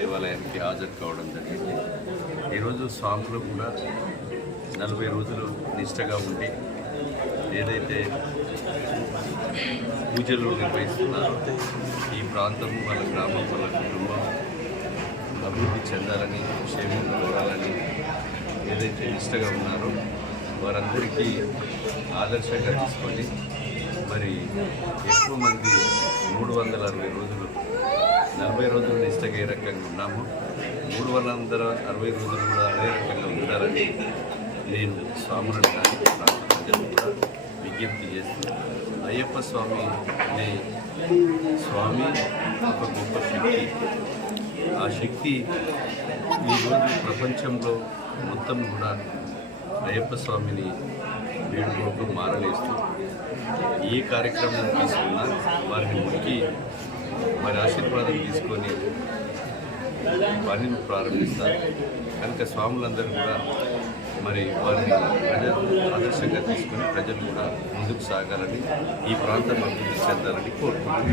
దేవాలయానికి హాజరు కావడం జరిగింది. ఈరోజు స్వాములు కూడా నలభై రోజులు నిష్టగా ఉండి ఏదైతే పూజలు నిర్వహిస్తున్నారో ఈ ప్రాంతం వాళ్ళ గ్రామం వాళ్ళ కుటుంబం అభివృద్ధి చెందాలని క్షేమం కలగాలని ఏదైతే నిష్టగా ఉన్నారో వారందరికీ ఆదర్శంగా తీసుకొని మరి ఎక్కువ మంది మూడు వందల అరవై రోజులు నలభై రోజులు నిష్టగా ఏ రకంగా ఉన్నామో మూడు వందల అరవై రోజులు కూడా అదే రకంగా ఉండాలని నేను స్వాములను కానీ ప్రజలు కూడా విజ్ఞప్తి చేస్తున్నాను అయ్యప్ప స్వామి అనే స్వామి ఒక గొప్ప శక్తి. ఆ శక్తి ఈరోజు ప్రపంచంలో మొత్తం కూడా అయ్యప్ప స్వామిని వేడుకోవడం మారలేస్తూ ఏ కార్యక్రమం తీసుకున్నా వారిని ముక్కి మరి ఆశీర్వాదం తీసుకొని పనిని ప్రారంభిస్తారు. కనుక స్వాములందరూ కూడా మరి వారిని ప్రజలు ఆదర్శంగా తీసుకొని ప్రజలు కూడా ముందుకు సాగాలని ఈ ప్రాంతం అభివృద్ధి చెందాలని కోరుకుంటున్నాను